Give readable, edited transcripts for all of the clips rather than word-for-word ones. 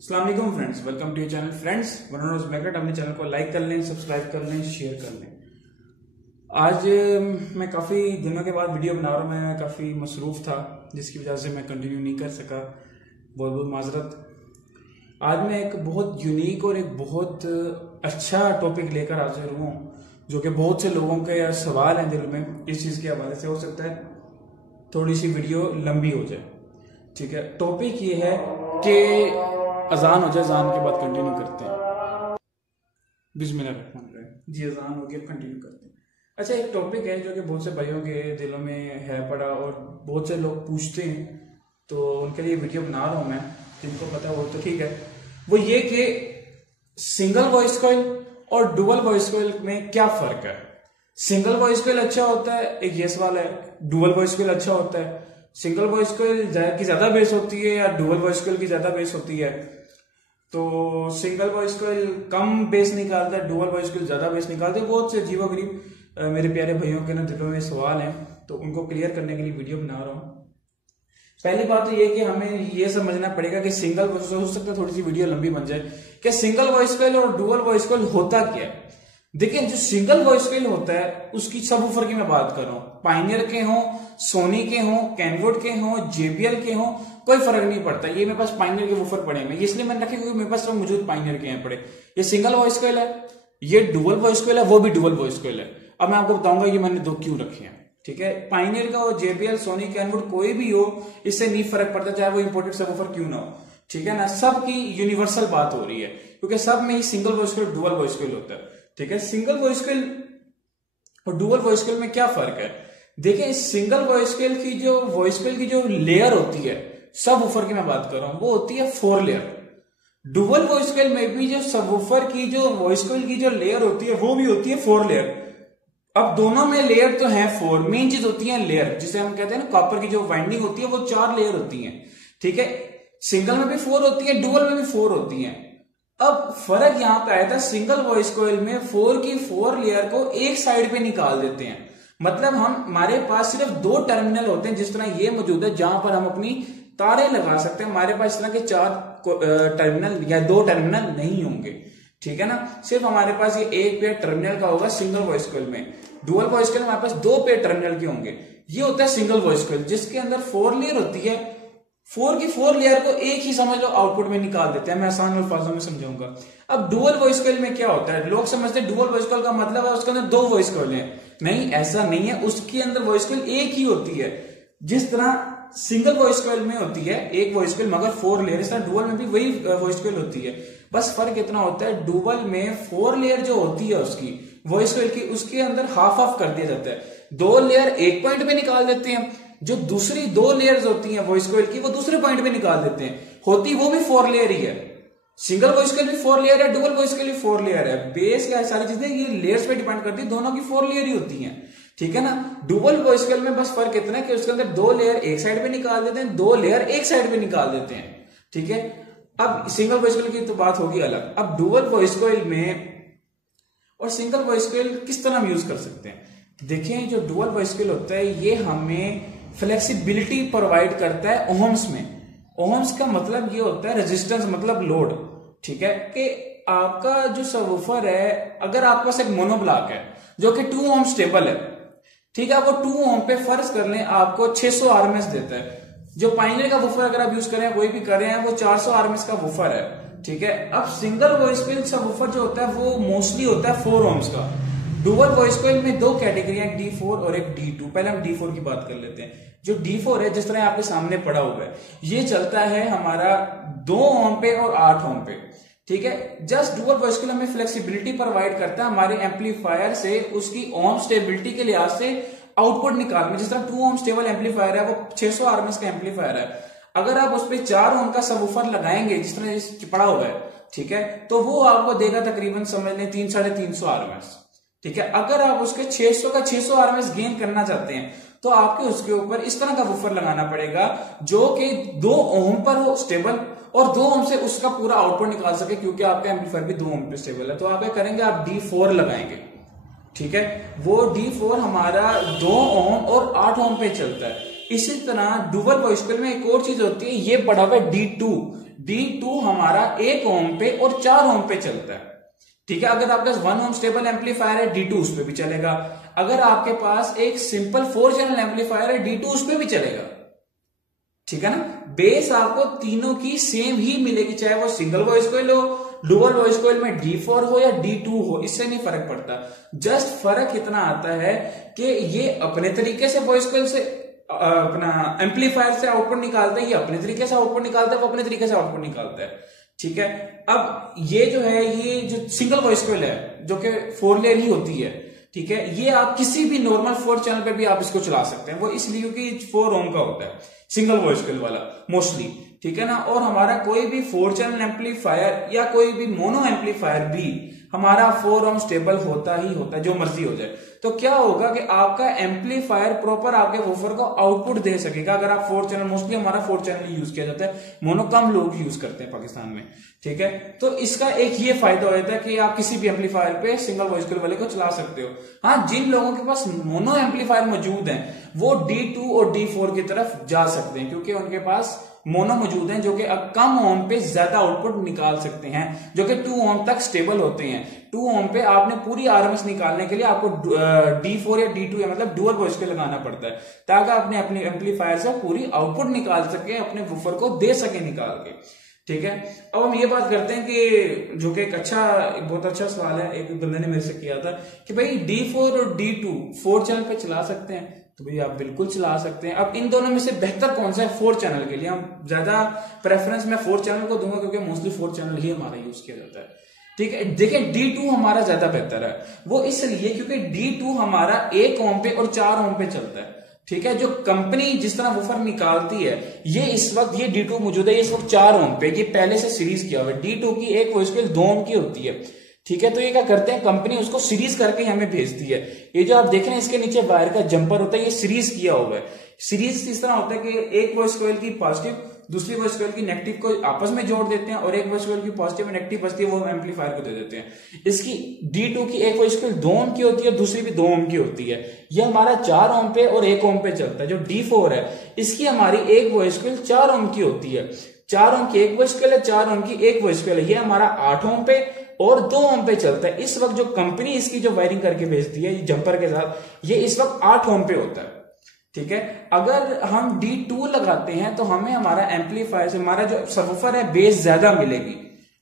अस्सलाम वालेकुम friends, welcome to your channel. Friends, वनरोज मैकेट अपने चैनल को लाइक कर लें, सब्सक्राइब कर लें, शेयर कर लें। आज मैं काफ़ी दिनों के बाद वीडियो बना रहा हूँ। मैं काफ़ी मसरूफ़ था जिसकी वजह से मैं कंटिन्यू नहीं कर सका, बहुत बहुत माजरत। आज मैं एक बहुत यूनिक और एक बहुत अच्छा टॉपिक लेकर हाजिर हूँ जो कि बहुत से लोगों के सवाल हैं दिल में। इस चीज़ के हवाले से हो सकता है थोड़ी सी वीडियो लंबी हो जाए, ठीक है। टॉपिक ये है कि अजान हो जाए, अजान के बाद कंटिन्यू करते हैं। बिस्मिल्लाह जी, अजान हो गया, कंटिन्यू करते हैं। अच्छा, एक टॉपिक है जो कि बहुत से भाइयों के दिलों में है पड़ा और बहुत से लोग पूछते हैं, तो उनके लिए वीडियो बना रहा हूं मैं। जिनको पता है वो तो ठीक है। वो ये कि सिंगल वॉइस कॉइल और डुअल वॉइस कॉइल में क्या फर्क है। सिंगल वॉइस कॉइल अच्छा होता है, एक ये सवाल है। डुअल वॉइस कॉइल अच्छा होता है। सिंगल वॉइस कॉइल की ज्यादा बेस होती है या डुअल वॉइस कॉइल की ज्यादा बेस होती है। तो सिंगल वॉइस कॉइल कम बेस निकालता है, डुअल वॉइस कॉइल ज्यादा बेस निकालते हैं। बहुत से अजीबो गरीब मेरे प्यारे भाइयों के ना दिलों में सवाल हैं, तो उनको क्लियर करने के लिए वीडियो बना रहा हूँ। पहली बात तो ये कि हमें ये समझना पड़ेगा कि सिंगल वॉइस, हो सकता है थोड़ी सी वीडियो लंबी बन जाए, कि सिंगल वॉइस कॉइल और डुअल वॉइस कॉइल होता क्या है। देखिए, जो सिंगल वॉइस कॉइल होता है उसकी सबवूफर की मैं बात कर रहा हूँ। पायनियर के हों, सोनी के हों, कैनवुड के हों, जेबीएल के हों, कोई फर्क नहीं पड़ता। ये मेरे पास पायनियर के वूफर पड़े हैं, इसलिए मैंने रखे क्योंकि मेरे पास सब मौजूद पायनियर के हैं पड़े। ये सिंगल वॉइस कॉइल है, ये डुअल वॉइस कॉइल है, वो भी डुअल वॉइस कॉइल है। अब मैं आपको बताऊंगा ये मैंने दो क्यों रखे हैं, ठीक है। पायनियर का हो, जेबीएल, सोनी, कैनवुड कोई भी हो, इससे नहीं फर्क पड़ता, चाहे वो इंपोर्टेड सबवूफर क्यों ना हो, ठीक है ना। सबकी यूनिवर्सल बात हो रही है क्योंकि सब में ही single voice coil, dual voice coil होता है, ठीक है। सिंगल वॉइस कॉइल और डुअल वॉइस कॉइल में क्या फर्क है। देखिए, सिंगल वॉइस कॉइल की जो लेयर होती है, सबवूफर की मैं बात कर रहा हूं, वो होती है 4 लेयर। डुअल वॉइस कॉइल में भी जो सबवूफर की जो वॉइस कॉइल की जो लेयर होती है वो भी होती है 4 लेयर। अब दोनों में लेयर तो है 4, मेन चीज होती है लेयर, जिसे हम कहते हैं ना कॉपर की जो वाइंडिंग होती है वो 4 लेयर होती है, ठीक है। सिंगल में भी 4 होती है, डुअल में भी 4 होती है। अब फर्क यहां पे आया था, सिंगल वॉइस कॉइल में 4 की 4 लेयर को एक साइड पे निकाल देते हैं। मतलब हमारे पास सिर्फ 2 टर्मिनल होते हैं, जिस तरह ये मौजूद है जहां पर हम अपनी तारे लगा सकते हैं। हमारे पास इस तरह के 4 टर्मिनल या 2 टर्मिनल नहीं होंगे, ठीक है ना। सिर्फ हमारे पास ये एक पेयर टर्मिनल का होगा सिंगल वॉइस कॉइल में। डुअल वॉइस कॉइल में हमारे पास 2 पेयर टर्मिनल के होंगे। ये होता है सिंगल वॉइस कॉइल, जिसके अंदर 4 लेयर होती है। 4 की 4 लेयर को एक ही समझ लो आउटपुट में निकाल देते हैं। मैं आसान अल्फाजों में समझाऊंगा। अब डुअल वॉइस कॉइल में क्या होता है, लोग समझते हैं डुअल वॉइस कॉइल का मतलब है उसके अंदर 2 वॉइस कॉइल हैं। नहीं, ऐसा नहीं है। उसके अंदर वॉइस कॉइल एक ही होती है, जिस तरह सिंगल वॉइस कॉइल में होती है एक वॉइस कॉइल मगर 4 लेयर, इस तरह डुअल में भी वही वॉइस कॉइल होती है। बस फर्क इतना होता है, डुअल में 4 लेयर जो होती है उसकी वॉइस कॉइल की, उसके अंदर हाफ कर दिया जाता है। 2 लेयर एक पॉइंट पे निकाल देते हैं, जो दूसरी 2 लेयर्स होती हैं वॉइस कॉइल की वो दूसरे पॉइंट पे निकाल देते हैं। होती वो भी 4 लेयर ही है। सिंगल वॉइस कॉइल भी 4 लेयर है, डुअल वॉइस कॉइल भी 4 लेयर है। बेस क्या है, सारी चीजें ये लेयर्स पे डिपेंड करती है, दोनों की 4 लेयर ही होती हैं, ठीक है ना। डुअल वॉइस कॉइल में बस फर्क इतना है कि उसके अंदर 2 लेयर एक साइड पे निकाल देते हैं, 2 लेयर एक साइड पे निकाल देते हैं, ठीक है। अब सिंगल वॉइस कॉइल की तो बात होगी अलग। अब डुअल वॉइस कॉइल में और सिंगल वॉइस कॉइल किस तरह हम यूज कर सकते हैं। देखें, जो डुअल वॉइस कॉइल होता है ये हमें फ्लेक्सिबिलिटी प्रोवाइड करता है ओहम्स में। ओहम्स का मतलब ये होता है रेजिस्टेंस, मतलब लोड, ठीक है। कि आपका जो सबवूफर है, अगर आपके पास एक मोनोब्लॉक है जो कि 2 ओम स्टेबल है, ठीक है, वो 2 ओम पे फर्ज कर लें आपको 600 आरएमएस देता है। जो पायनियर का वूफर अगर आप यूज करें, कोई भी कर रहे हैं, वो 400 आरएमएस का वूफर है, ठीक है। अब सिंगल वॉइस कॉइल सबवूफर जो होता है वो मोस्टली होता है 4 ओम्स का। डुअल वॉइस कॉइल में 2 कैटेगरी है, D4 और एक D2। पहले हम D4 की बात कर लेते हैं। जो D4 है, जिस तरह आपके सामने पड़ा हुआ है, ये चलता है हमारा 2 ओम पे और 8 ओम पे, ठीक है। जस्ट डुअल वॉइस कॉइल हमें फ्लेक्सिबिलिटी प्रोवाइड करता है हमारे एम्पलीफायर से उसकी ओम स्टेबिलिटी के लिहाज से आउटपुट निकालने में। जिस तरह 2 ओम स्टेबल एम्पलीफायर है, वो 600 आरएमएस का एम्पलीफायर है, अगर आप उस पर 4 ओम का सबवूफर लगाएंगे जिस तरह पड़ा हुआ है, ठीक है, तो वो आपको देगा तकरीबन समझ लें 300-350 आरएमएस, ठीक है। अगर आप उसके 600 आरएमएस गेन करना चाहते हैं तो आपके उसके ऊपर इस तरह का वूफर लगाना पड़ेगा जो कि 2 ओम पर हो स्टेबल और 2 ओम से उसका पूरा आउटपुट निकाल सके, क्योंकि आपका एम्पलीफायर भी 2 ओम पे स्टेबल है। तो आप क्या करेंगे, आप D4 लगाएंगे, ठीक है। वो D4 हमारा 2 ओम और 8 ओम पे चलता है, इसी तरह डुअल वॉइस कॉइल में एक और चीज होती है, ये पढ़ा हुआ है D2 हमारा 1 ओम पे और 4 ओम पे चलता है। ठीक है, अगर आपके पास 1 ओम स्टेबल एम्पलीफायर है D2 उस पे भी चलेगा। अगर आपके पास एक सिंपल 4 चैनल एम्पलीफायर है D2 उस पे भी चलेगा। ठीक है ना, बेस आपको तीनों की सेम ही मिलेगी, चाहे वो सिंगल वॉइस कॉइल हो, डुअल वॉइस कॉइल में D4 हो या D2 हो, इससे नहीं फर्क पड़ता। जस्ट फर्क इतना आता है कि ये अपने तरीके से वॉइस कॉइल से अपना एम्पलीफायर से आउटपुट निकालता है, ये अपने तरीके से आउटपुट निकालता है, वो अपने तरीके से आउटपुट निकालता है। ठीक है, अब ये जो है, ये जो सिंगल वॉइस कॉइल है जो कि 4 लेयर ही होती है, ठीक है, ये आप किसी भी नॉर्मल 4 चैनल पे भी आप इसको चला सकते हैं। वो इसलिए क्योंकि 4 ओम का होता है सिंगल वॉइस कॉइल वाला मोस्टली। ठीक है ना, और हमारा कोई भी 4 चैनल एम्पलीफायर या कोई भी मोनो एम्पलीफायर भी हमारा 4 ओम स्टेबल होता ही होता है, जो मर्जी हो जाए। तो क्या होगा कि आपका एम्पलीफायर प्रॉपर आपके वूफर को आउटपुट दे सकेगा। अगर आप 4 चैनल, मोस्टली हमारा 4 चैनल यूज किया जाता है, मोनो कम लोग यूज करते हैं पाकिस्तान में। ठीक है, तो इसका एक ये फायदा होता है कि आप किसी भी एम्पलीफायर पे सिंगल वॉइस कॉइल वाले को चला सकते हो। हाँ, जिन लोगों के पास मोनो एम्पलीफायर मौजूद है वो D2 और D4 की तरफ जा सकते हैं, क्योंकि उनके पास मोनो मौजूद हैं जो कि कम ओम पे ज्यादा आउटपुट निकाल सकते हैं, जो कि 2 ओम तक स्टेबल होते हैं। 2 ओम पे आपने पूरी आरएमएस निकालने के लिए आपको D4 या D2 या मतलब डुअल वॉइस कॉइल लगाना पड़ता है, ताकि अपने अपने एम्पलीफायर से पूरी आउटपुट निकाल सके, अपने वूफर को दे सके निकाल के। ठीक है, अब हम ये बात करते हैं कि जो कि एक बहुत अच्छा सवाल है, एक बंदे ने मेरे से किया था कि भाई D4 और D2 4 चैनल पे चला सकते हैं? तो भाई आप बिल्कुल चला सकते हैं। अब इन दोनों में से बेहतर कौन सा है 4 चैनल के लिए? हम ज्यादा प्रेफरेंस मैं 4 चैनल को दूंगा, क्योंकि मोस्टली 4 चैनल ही हमारा यूज किया जाता है। ठीक है, देखिए D2 हमारा ज्यादा बेहतर है, वो इसलिए क्योंकि D2 हमारा 1 ओम पे और 4 ओम पे चलता है। ठीक है, जो कंपनी जिस तरह वूफर निकालती है, ये इस वक्त ये D2 मौजूद है, ये इस वक्त 4 ओम पे, ये पहले से सीरीज किया हुआ है। D2 की एक वॉइस कॉइल 2 ओम की होती है। ठीक है, तो ये क्या करते हैं, कंपनी उसको सीरीज करके हमें भेजती है। ये जो आप देख रहे हैं इसके नीचे वायर का जंपर होता है, ये सीरीज किया हुआ है। सीरीज इस तरह होता है कि एक वॉइस कॉइल की पॉजिटिव दूसरी वॉइस कॉइल की नेगेटिव को आपस में जोड़ देते हैं, और एक वॉइस कॉइल की पॉजिटिव और नेगेटिव बचती है वो एम्पलीफायर को दे देते हैं। इसकी D2 की एक वॉइस कॉइल 2 ओम की होती है, दूसरी भी 2 ओम की होती है। ये हमारा 4 ओम पे और 1 ओम पे चलता है। जो D4 है, इसकी हमारी एक वॉइस कॉइल 4 ओम की होती है। 4 ओम की एक वॉइस कॉइल है, 4 ओम की एक वॉइस कॉइल है। ये हमारा 8 ओम पे और 2 ओम पे चलता है। इस वक्त जो कंपनी इसकी जो वायरिंग करके भेजती है जंपर के साथ, ये इस वक्त 8 ओम पे होता है। ठीक है, अगर हम D2 लगाते हैं तो हमें हमारा एम्पलीफायर से हमारा जो सबवूफर है बेस ज्यादा मिलेगी।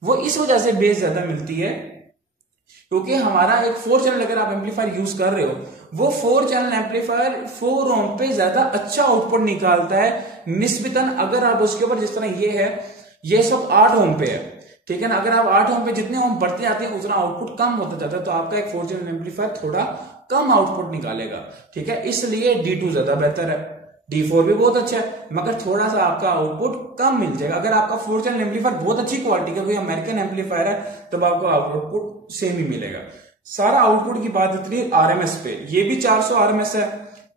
वो इस वजह से बेस ज्यादा मिलती है क्योंकि हमारा एक 4 चैनल अगर आप एम्पलीफायर यूज कर रहे हो, वो 4 चैनल एम्पलीफायर 4 ओम पे ज्यादा अच्छा आउटपुट निकालता है निस्बतन। अगर आप उसके ऊपर जिस तरह ये है, ये सब 8 ओम पे है। ठीक है ना, अगर आप 8 ओम पे जितने ओम बढ़ते जाते हैं उतना आउटपुट कम होता जाता है, तो आपका एक 4 चैनल एम्पलीफायर थोड़ा कम आउटपुट निकालेगा। ठीक है, इसलिए D2 ज्यादा बेहतर है। D4 भी बहुत अच्छा है, मगर थोड़ा सा आपका आउटपुट कम मिल जाएगा। अगर आपका 4 चैनल एम्पलीफायर बहुत अच्छी क्वालिटी का कोई अमेरिकन एम्पलीफायर है, तब आपको आउटपुट सेम ही मिलेगा। सारा आउटपुट की बात इतनी RMS पे, ये भी 400 RMS है,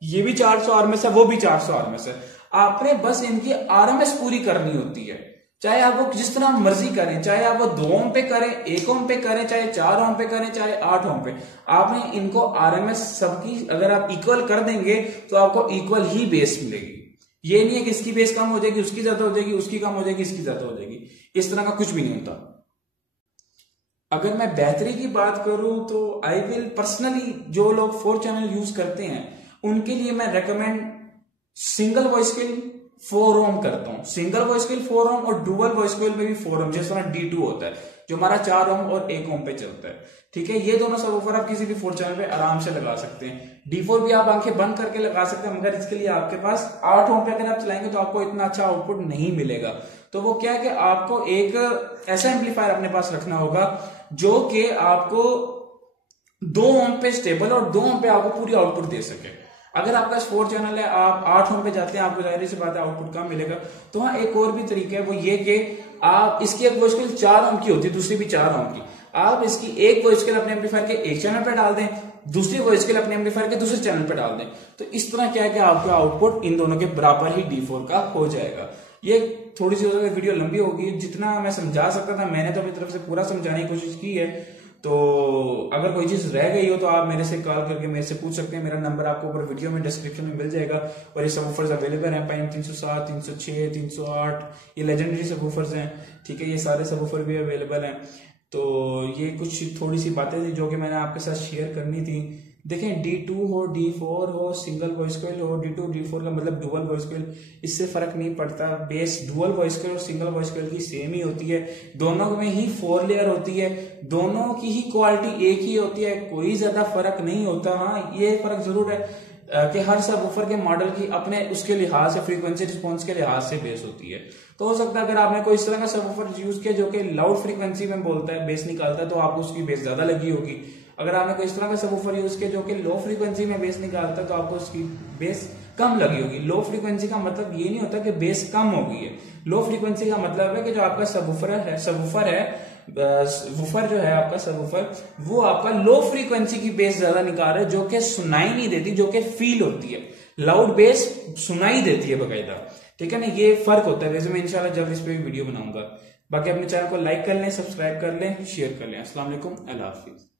ये भी 400 RMS है, वो भी 400 RMS है। आपने बस इनकी RMS पूरी करनी होती है, चाहे आप वो जिस तरह मर्जी करें, चाहे आप वो 2 ओम पे करें, 1 ओम पे करें, चाहे 4 ओम पे करें, चाहे 8 ओम पे। आपने इनको RMS सबकी अगर आप इक्वल कर देंगे तो आपको इक्वल ही बेस मिलेगी। ये नहीं है कि इसकी बेस कम हो जाएगी, उसकी ज्यादा हो जाएगी, उसकी कम हो जाएगी, इसकी ज्यादा हो जाएगी। इस तरह का कुछ भी नहीं होता। अगर मैं बेहतरी की बात करूं तो आई विल पर्सनली, जो लोग 4 चैनल यूज करते हैं उनके लिए मैं रेकमेंड सिंगल वॉइस कॉइल 4 ओम करता हूं। सिंगल वॉइस कॉइल 4 ओम और डुअल वॉइस कॉइल में भी 4 ओम, जिस तरह D2 होता है जो हमारा 4 ओम और 1 ओम पे चलता है। ठीक है, ये दोनों सबवूफर आप किसी भी 4 चैनल पे आराम से लगा सकते हैं। D4 भी आप आंखें बंद करके लगा सकते हैं, मगर इसके लिए आपके पास 8 ओम पे अगर आप चलाएंगे तो आपको इतना अच्छा आउटपुट नहीं मिलेगा। तो वो क्या है कि आपको एक ऐसा एम्पलीफायर अपने पास रखना होगा जो कि आपको 2 ओम पे स्टेबल और 2 ओम पे आपको पूरी आउटपुट दे सके। अगर आपका 4 चैनल है, आप 8 ओम पे जाते हैं, आपको जाहिर सी बात है आउटपुट कम मिलेगा। तो हाँ, एक और भी तरीका है, वो ये कि आप इसकी एक वॉइस कॉइल 4 ओम की होती है, दूसरी भी 4 ओम की। आप इसकी एक वॉइस कॉइल अपने एम्पलीफायर के एक चैनल पे डाल दें, दूसरी वॉइस कॉइल अपने एम्पलीफायर के दूसरे चैनल पे डाल दें। तो इस तरह क्या है कि आपका आउटपुट इन दोनों के बराबर ही D4 का हो जाएगा। ये थोड़ी सी वीडियो लंबी होगी, जितना मैं समझा सकता था मैंने तो अपनी तरफ से पूरा समझाने की कोशिश की है। तो अगर कोई चीज रह गई हो तो आप मेरे से कॉल करके मेरे से पूछ सकते हैं। मेरा नंबर आपको ऊपर वीडियो में डिस्क्रिप्शन में मिल जाएगा। और ये सबवूफर्स अवेलेबल हैं, पाइन 307, 306, 308, ये लेजेंडरी सबवूफर्स हैं, ठीक है। ये सारे सबवूफर भी अवेलेबल हैं। तो ये कुछ थोड़ी सी बातें थी जो कि मैंने आपके साथ शेयर करनी थी। देखें, D2 हो, D4 हो, सिंगल वॉइस कॉइल हो, D2 D4 का मतलब डुअल वॉइस कॉइल, इससे फर्क नहीं पड़ता। बेस डुअल वॉइस कॉइल और सिंगल वॉइस कॉइल की सेम ही होती है। दोनों में ही 4 लेयर होती है, दोनों की ही क्वालिटी एक ही होती है, कोई ज्यादा फर्क नहीं होता। हाँ, ये फर्क जरूर है कि हर सबवूफर के मॉडल की अपने उसके लिहाज से, फ्रीक्वेंसी रिस्पॉन्स के लिहाज से बेस होती है। तो हो सकता है अगर आपने कोई इस तरह का सबवूफर यूज किया जो कि लाउड फ्रीक्वेंसी में बोलता है, बेस निकालता है, तो आपको उसकी बेस ज्यादा लगी होगी। अगर आपने कोई इस तरह का सबवूफर यूज किया जो कि लो फ्रीक्वेंसी में बेस निकालता है, तो आपको उसकी बेस कम लगी होगी। लो फ्रीक्वेंसी का मतलब ये नहीं होता कि बेस कम हो गई है। लो फ्रीक्वेंसी का मतलब है कि जो आपका सबवूफर है वूफर जो है आपका सबवूफर, वो आपका लो फ्रीक्वेंसी की बेस ज्यादा निकाल रहा है, जो कि सुनाई नहीं देती, जो कि फील होती है। लाउड बेस सुनाई देती है बकायदा, ठीक है ना। ये फर्क होता है। वैसे मैं इंशाल्लाह जल्द इस पे वीडियो बनाऊंगा। बाकी अपने चैनल को लाइक कर लें, सब्सक्राइब कर लें, शेयर कर लें। अस्सलाम वालेकुम, अल्लाह हाफिज।